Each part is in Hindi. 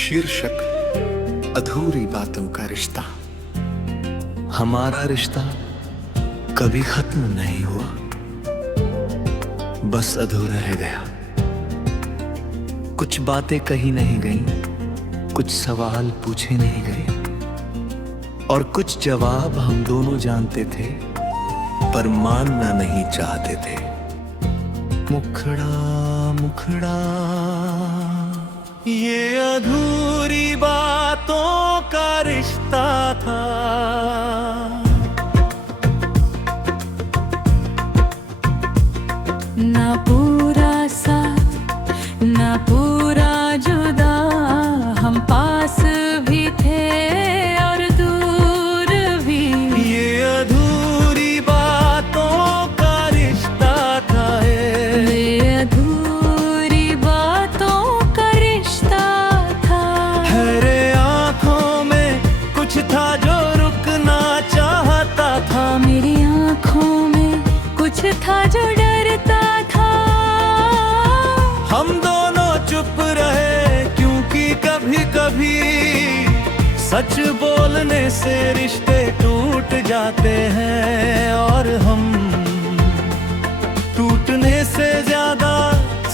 शीर्षक अधूरी बातों का रिश्ता। हमारा रिश्ता कभी खत्म नहीं हुआ, बस अधूरा रह गया। कुछ बातें कही नहीं गई, कुछ सवाल पूछे नहीं गए, और कुछ जवाब हम दोनों जानते थे पर मानना नहीं चाहते थे। मुखड़ा मुखड़ा ये अधूरी बातों का रिश्ता था। ना पूरा साथ ना पूरा जुदा, हम पास भी थे और दूर भी। ये अधूरी बातों का रिश्ता था। ये अधूरी बातों का रिश्ता था। हरे आँखों में कुछ था जो रुकना चाहता था। मेरी आँखों में कुछ था जो डरता था। हम दोनों चुप रहे क्योंकि कभी कभी सच बोलने से रिश्ते टूट जाते हैं, और हम टूटने से ज्यादा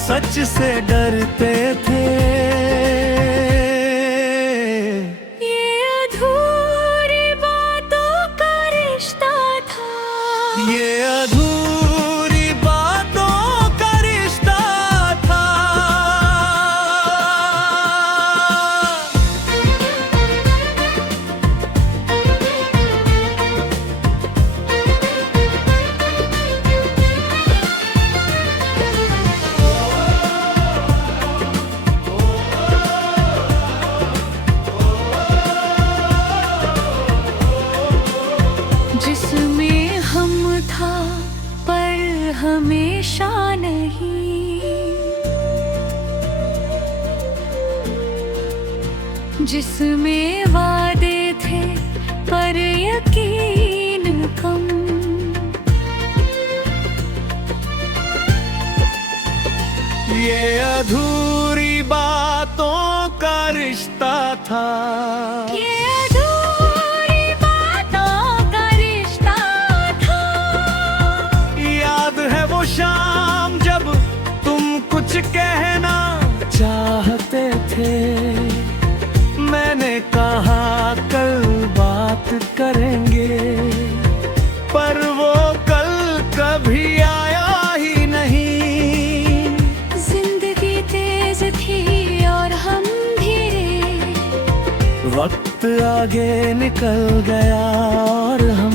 सच से डरते थे। ये अधूरी बातों का रिश्ता था। ये अधूरी बातों का रिश्ता था। जिसमें हम था पर हमेशा नहीं, जिसमें वादे थे पर यकीन कम। ये अधूरी बातों का रिश्ता था। ये अधूरी बातों का रिश्ता था। याद है वो शाम जब तुम कुछ कहना चाहते थे। मैंने कहा कल बात करेंगे, पर वो कल कभी आया ही नहीं। जिंदगी तेज थी और हम धीरे। वक्त आगे निकल गया और हम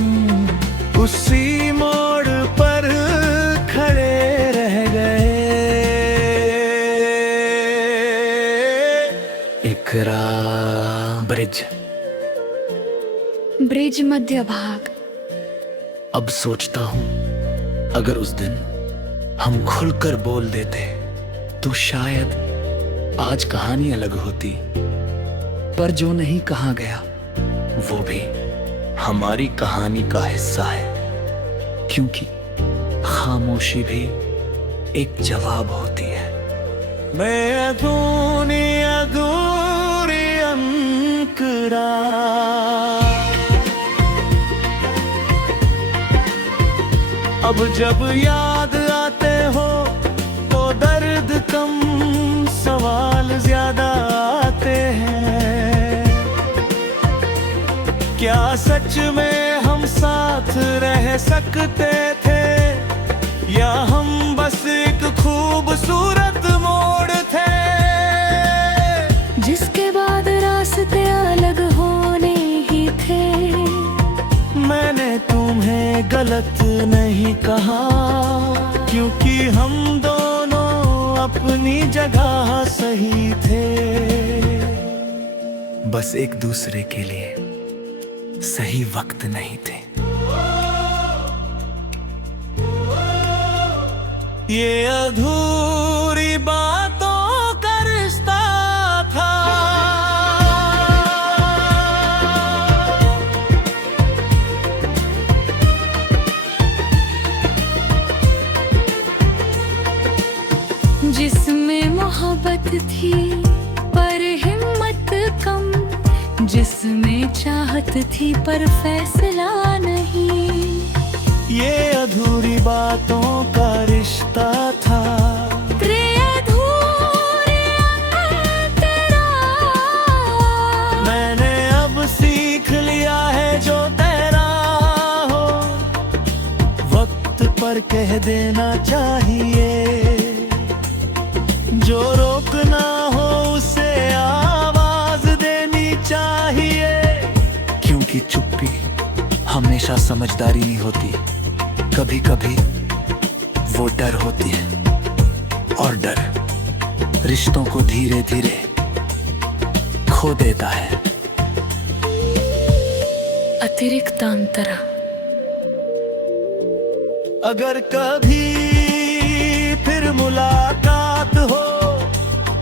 उसी मोड़ पर खड़े रह गए। इकरा ब्रिज। ब्रिज मध्य भाग। अब सोचता हूँ अगर उस दिन हम खुलकर बोल देते तो शायद आज कहानी अलग होती। पर जो नहीं कहा गया वो भी हमारी कहानी का हिस्सा है, क्योंकि खामोशी भी एक जवाब होती है। मैं अधूरी अधूरी अंकरा। अब जब याद आते हो तो दर्द कम, सवाल ज्यादा आते हैं। क्या सच में हम साथ रह सकते थे, या हम बस एक खूबसूरत मोड़ थे जिसके बाद रास्ते अलग होने ही थे। मैंने तुम्हें गलत नहीं कहा, क्योंकि हम दोनों अपनी जगह सही थे। बस एक दूसरे के लिए सही वक्त नहीं थे। ये अधूरी बातों का रिश्ता था। जिसमें मोहब्बत थी पर हिम्मत कम, जिसमें चाहत थी पर फैसला नहीं। ये अधूरी बातों का रिश्ता था, तेरा। मैंने अब सीख लिया है जो तेरा हो, वक्त पर कह देना चाहिए। जो रोकना हो उसे आवाज देनी चाहिए, क्योंकि चुप्पी हमेशा समझदारी नहीं होती, कभी कभी वो डर होती है, और डर रिश्तों को धीरे धीरे खो देता है। अतिरिक्त अंतरा। अगर कभी फिर मुलाकात हो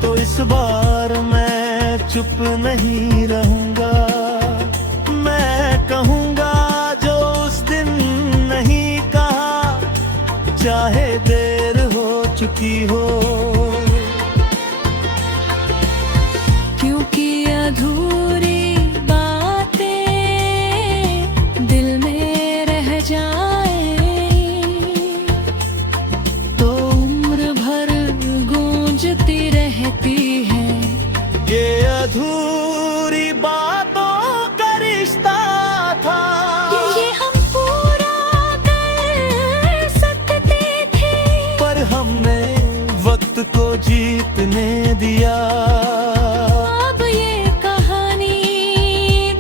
तो इस बार मैं चुप नहीं रहूंगा। मैं कहूंगा जो उस दिन नहीं कहा, चाहे देर हो चुकी हो। क्योंकि अधूरी बातें दिल में रह जाएं, तो उम्र भर गूंजती रहती है। ये अधूरी बातों का रिश्ता था, ये हम पूरा कर सकते थे, पर हमने वक्त को जीतने दिया। अब ये कहानी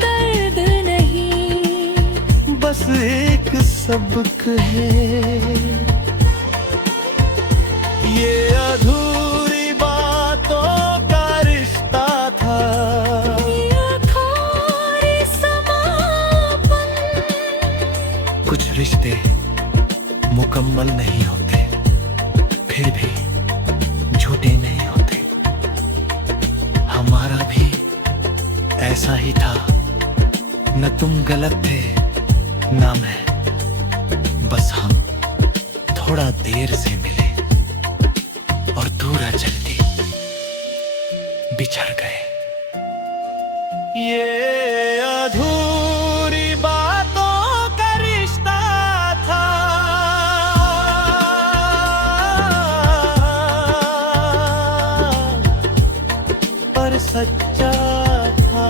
दर्द नहीं, बस एक सबक है। ये अधूरी बातों का रिश्ता था, ये थोड़ी समापन। कुछ रिश्ते मुकम्मल नहीं होते, फिर भी झूठे नहीं होते। हमारा भी ऐसा ही था, न तुम गलत थे ना मैं, बस हम थोड़ा देर से मिले और दूर चलती बिछड़ गए। ये अधूरी बातों का रिश्ता था, पर सच्चा था।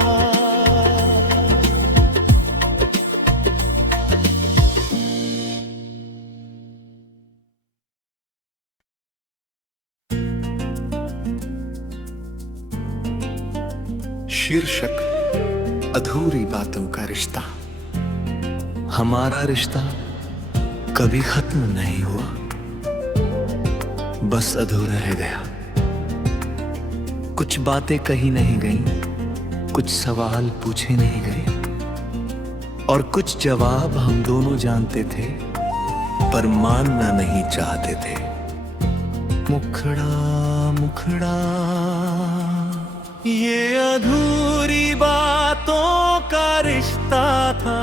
शीर्षक अधूरी बातों का रिश्ता। हमारा रिश्ता कभी खत्म नहीं हुआ, बस अधूरा रह गया। कुछ बातें कही नहीं गई, कुछ सवाल पूछे नहीं गए, और कुछ जवाब हम दोनों जानते थे पर मानना नहीं चाहते थे। मुखड़ा मुखड़ा, ये अधूरी बातों का रिश्ता था।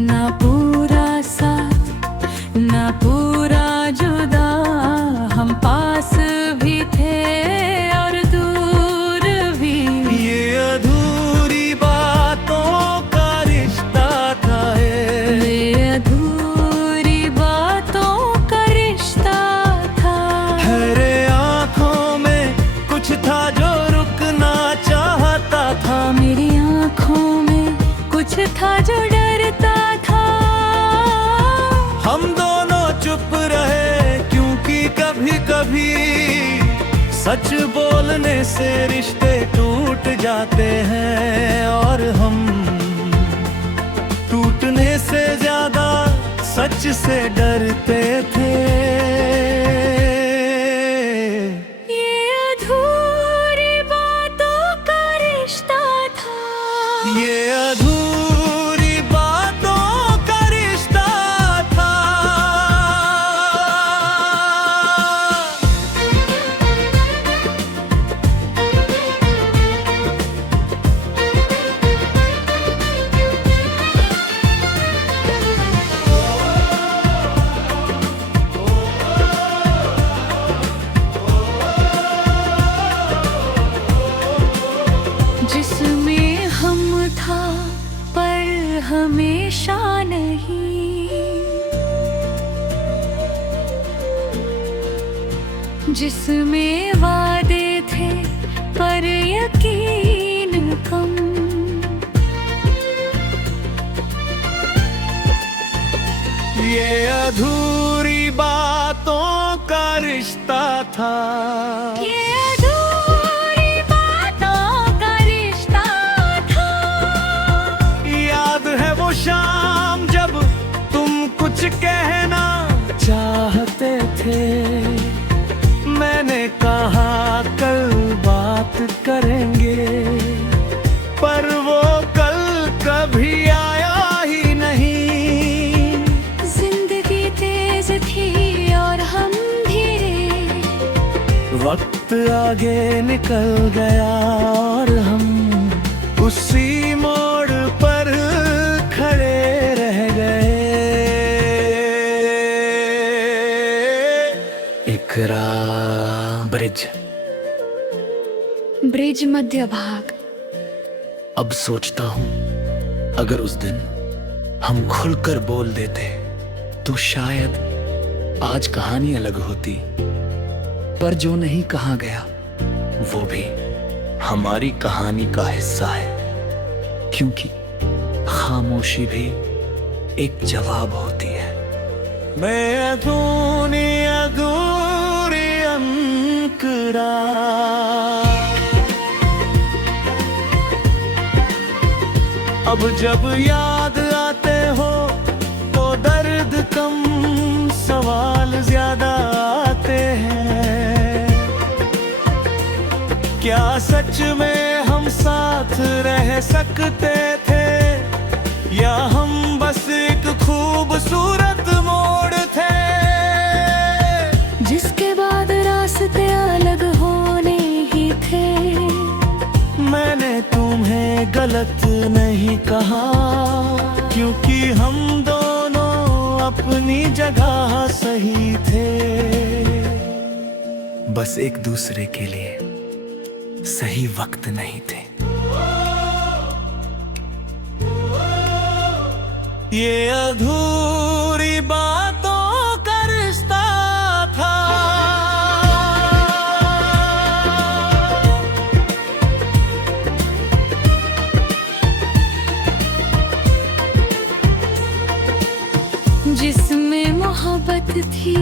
ना पूरा साथ ना पूरा जुदा, हम पास भी थे और दूर भी। ये अधूरी बातों का रिश्ता था, ये अधूरी बातों का रिश्ता था। हरे आँखों में कुछ था जो रुकना चाहता था। मेरी आँखों में कुछ था जो डरता था। हम दोनों चुप रहे क्योंकि कभी कभी सच बोलने से रिश्ते टूट जाते हैं, और हम टूटने से ज्यादा सच से डरते थे। ये अधूरी बातों का रिश्ता था। ये अधूरी बातों का रिश्ता था। हमेशा नहीं। जिसमें वादे थे पर यकीन कम। ये अधूरी बातों का रिश्ता था। ये अधूरी बातों का रिश्ता था। याद है वो शाम जब तुम कुछ कहना चाहते थे। मैंने कहा कल बात करेंगे, पर वो कल कभी आया ही नहीं। जिंदगी तेज थी और हम धीरे। वक्त आगे निकल गया और हम उसी मोड़ पर खड़े रह गए। इकरा ब्रिज। ब्रिज मध्य भाग। अब सोचता हूँ अगर उस दिन हम खुलकर बोल देते तो शायद आज कहानी अलग होती। पर जो नहीं कहा गया वो भी हमारी कहानी का हिस्सा है, क्योंकि खामोशी भी एक जवाब होती है। मैं अधूरी अधूरी अंकरा। अब जब याद आते हो तो दर्द कम, सवाल ज्यादा आते हैं। क्या सच में हम साथ रह सकते थे, या हम बस एक खूबसूरत मोड़ थे जिसके बाद रास्ते अलग होने ही थे। मैंने तुम्हें गलत नहीं कहा, क्योंकि हम दोनों अपनी जगह सही थे। बस एक दूसरे के लिए सही वक्त नहीं थे। ये अधूरी बातों का रिश्ता था। जिसमें मोहब्बत थी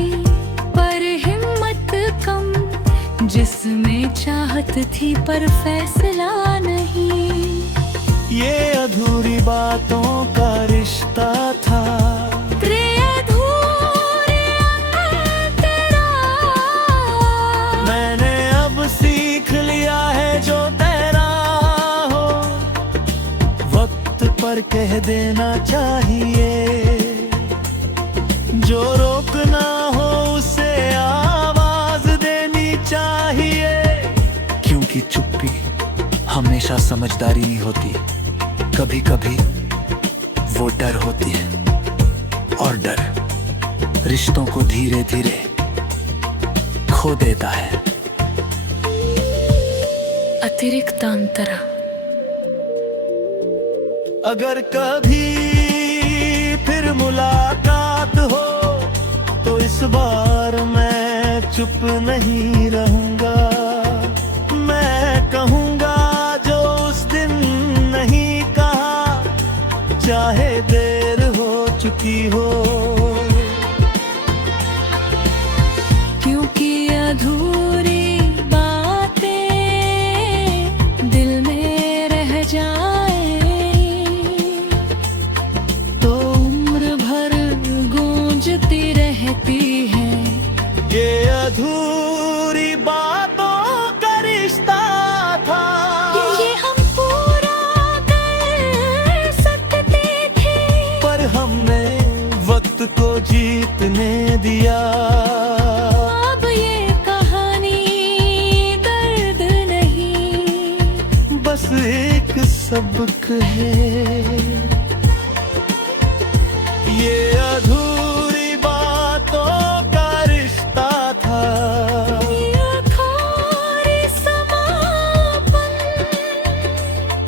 पर हिम्मत कम। जिसमें चाहत थी पर फैसला नहीं। ये अधूरी बातों का रिश्ता था। मैंने अब सीख लिया है जो तेरा हो वक्त पर कह देना चाहिए। जो रोकना हो उसे आवाज देनी चाहिए, क्योंकि चुप्पी हमेशा समझदारी नहीं होती। कभी कभी वो डर होती है, और डर रिश्तों को धीरे धीरे खो देता है। अतिरिक्त अंतरा। अगर कभी फिर मुलाकात हो तो इस बार मैं चुप नहीं रहूंगा। मैं कहूंगा जो उस दिन नहीं कहा, चाहे देर हो चुकी हो। क्योंकि अधूरी बातें दिल में रह जाए तो उम्र भर गूंजती रहती है। ये अधूरी बातों का रिश्ता था। ये हम पूरा कर सकते थे, पर हमने वक्त को जीतने दिया। अब ये कहानी दर्द नहीं, बस एक सबक है। ये अधूरी बातों का रिश्ता था। ये आखिरी समापन।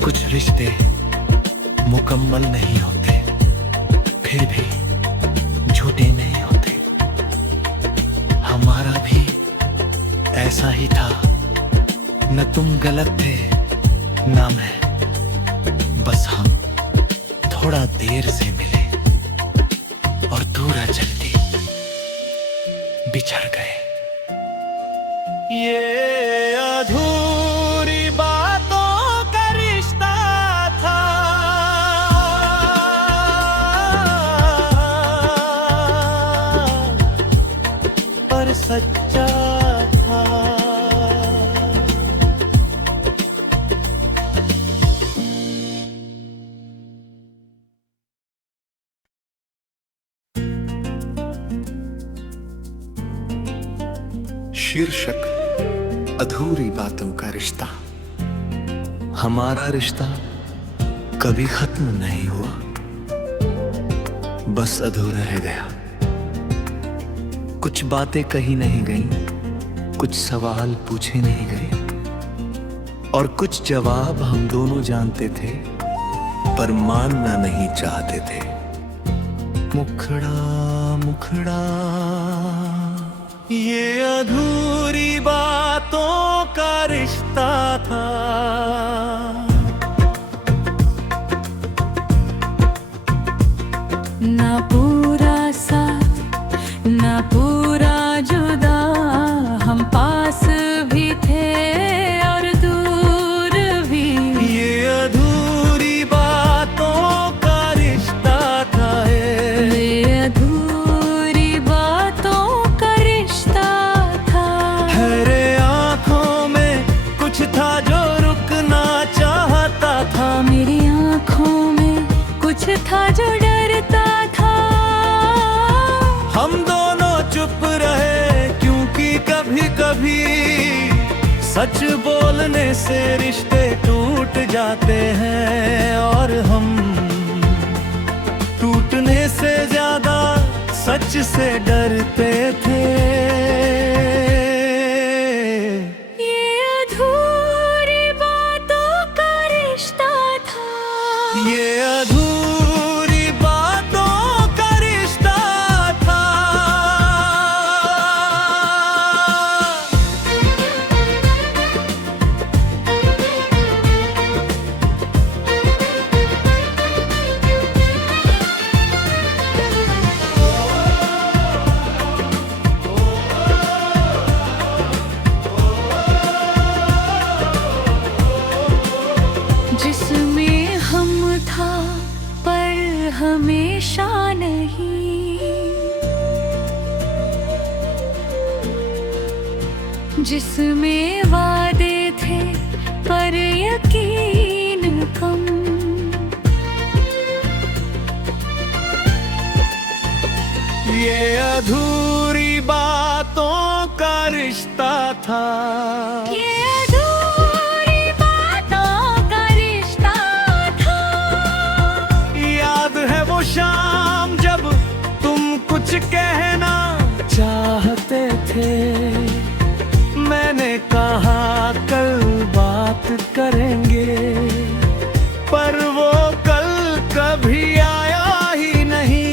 कुछ रिश्ते मुकम्मल नहीं होते, फिर भी झूठे नहीं होते। हमारा भी ऐसा ही था, न तुम गलत थे ना मैं, बस हम थोड़ा देर से मिले और दूर चलती बिछड़ गए। ये अधूरी बातों का रिश्ता था, पर सच्चा था। शीर्षक अधूरी बातों का रिश्ता। हमारा रिश्ता कभी खत्म नहीं हुआ, बस अधूरा रह गया। कुछ बातें कही नहीं गई, कुछ सवाल पूछे नहीं गए, और कुछ जवाब हम दोनों जानते थे पर मानना नहीं चाहते थे। मुखड़ा मुखड़ा ये अधूरी बातों का रिश्ता था। ना पूरा साथ ना पूरा जुदा, हम पास भी थे और दूर भी। ये अधूरी बातों का रिश्ता था। ये अधूरी बातों का रिश्ता था। हरे आँखों में कुछ था जो रुकना चाहता था। मेरी आँखों में कुछ था जो डरता था। हम दोनों चुप रहे क्योंकि कभी कभी सच बोलने से रिश्ते टूट जाते हैं, और हम टूटने से ज्यादा सच से डरते थे। ये अधूरी बातों का रिश्ता था। ये अधूरी बातों का रिश्ता था। जिसमें हम था पर हमेशा नहीं, जिसमें वादे थे पर यकीन कम। ये अधूरी बातों का रिश्ता था। ये अधूरी बातों का रिश्ता था। याद है वो शाम जब तुम कुछ कहना चाहते थे। मैंने कहा कल बात करेंगे, पर वो कल कभी आया ही नहीं।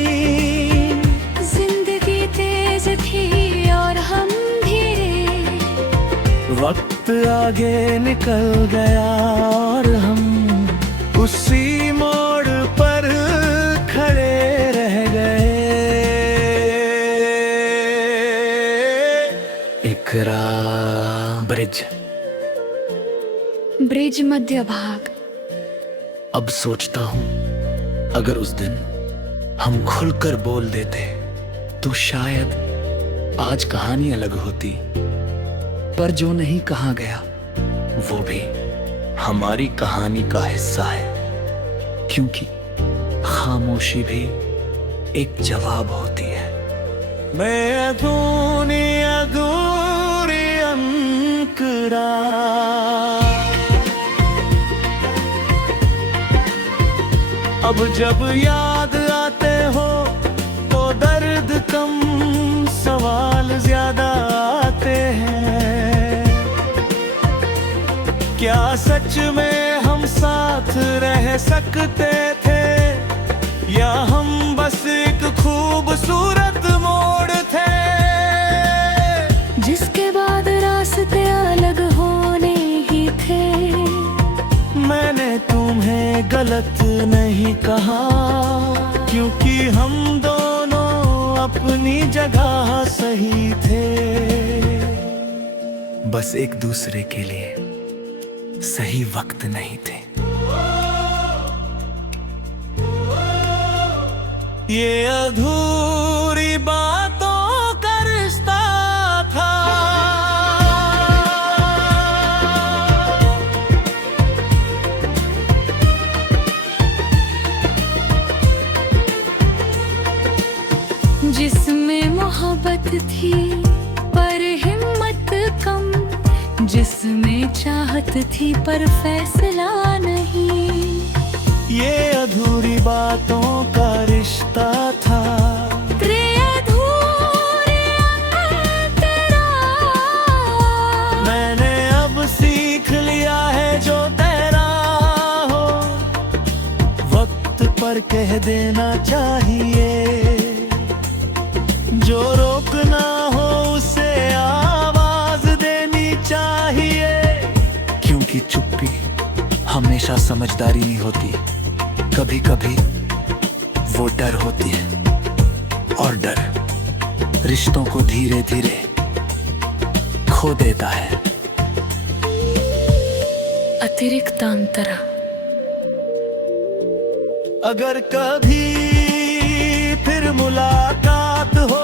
जिंदगी तेज थी और हम धीरे, वक्त आगे निकल गया और हम उसी मोड़ पर खड़े रह गए। इकरा ब्रिज। ब्रिज मध्य भाग। अब सोचता हूँ अगर उस दिन हम खुलकर बोल देते तो शायद आज कहानी अलग होती, पर जो नहीं कहा गया वो भी हमारी कहानी का हिस्सा है, क्योंकि खामोशी भी एक जवाब होती है। मैं अधूरी अधूरी अंकड़ा, अब जब याद आते हो तो दर्द कम, सवाल ज्यादा आते हैं। क्या सच में हम साथ रह सकते थे, या हम बस खूबसूरत मोड़ थे, जिसके बाद रास्ते अलग होने ही थे। मैंने तुम्हें गलत नहीं कहा, क्योंकि हम दोनों अपनी जगह सही थे। बस एक दूसरे के लिए सही वक्त नहीं थे। ये अधूरी बातों का रिश्ता था। जिसमें मोहब्बत थी पर हिम्मत कम, जिसमें चाहत थी पर फैसला नहीं। ये अधूरी बातों का रिश्ता था। तेरा मैंने अब सीख लिया है जो तेरा हो, वक्त पर कह देना चाहिए। जो रोकना हो उसे आवाज देनी चाहिए, क्योंकि चुप्पी हमेशा समझदारी नहीं होती। कभी कभी वो डर होती है, और डर रिश्तों को धीरे धीरे खो देता है। अतिरिक्त अंतरा। अगर कभी फिर मुलाकात हो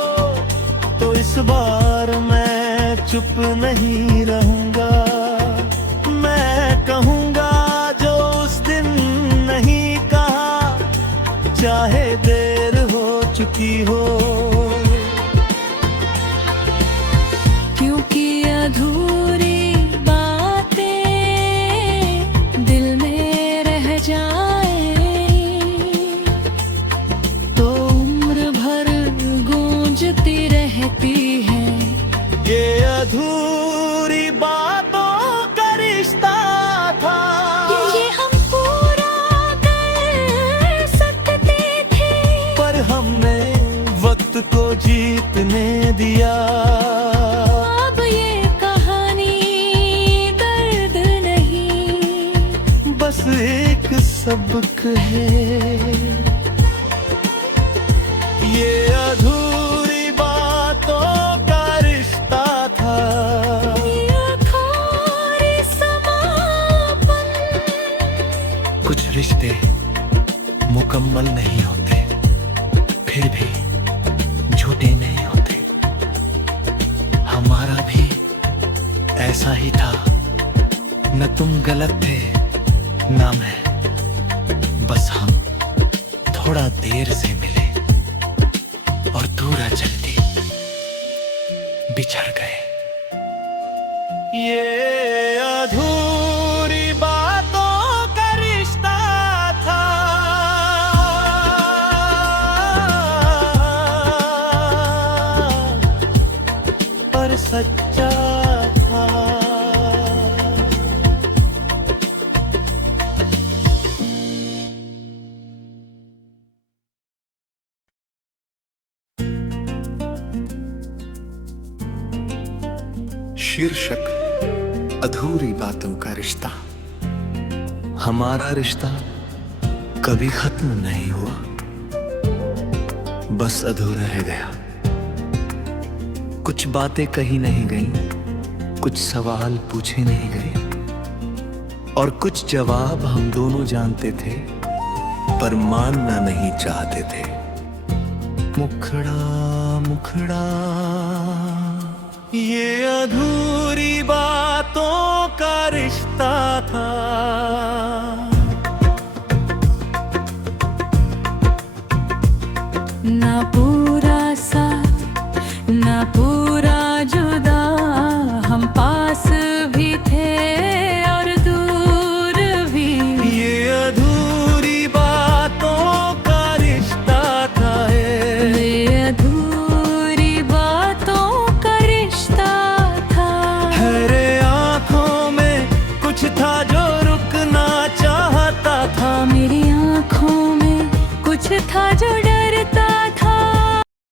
तो इस बार मैं चुप नहीं रहूंगा। मैं कहूंगा जो उस दिन नहीं कहा, चाहे देर हो चुकी हो। क्योंकि अधूरी बातें दिल में रह जाए तो उम्र भर गूंजती रहती है। ये अधूरी बातों का रिश्ता था। ये हम पूरा कर सकते थे, पर हमने वक्त को जीतने दिया। अब ये कहानी दर्द नहीं, बस एक सबक है। ये अधूरी बातों का रिश्ता था। ये आखिरी समापन। कुछ रिश्ते मुकम्मल नहीं होते, फिर भी झूठे नहीं होते। हमारा भी ऐसा ही था। न तुम गलत थे ना मैं, बस हम थोड़ा देर से मिले और दूर चलती बिछड़ गए। ये अधूरी बातों का रिश्ता था। पर सच्चा था। शीर्षक अधूरी बातों का रिश्ता। हमारा रिश्ता कभी खत्म नहीं हुआ, बस अधूरा रह गया। कुछ बातें कही नहीं गई, कुछ सवाल पूछे नहीं गए, और कुछ जवाब हम दोनों जानते थे पर मानना नहीं चाहते थे। मुखड़ा मुखड़ा ये अधूरी बातों का रिश्ता था। ना पूरा साथ ना पूरा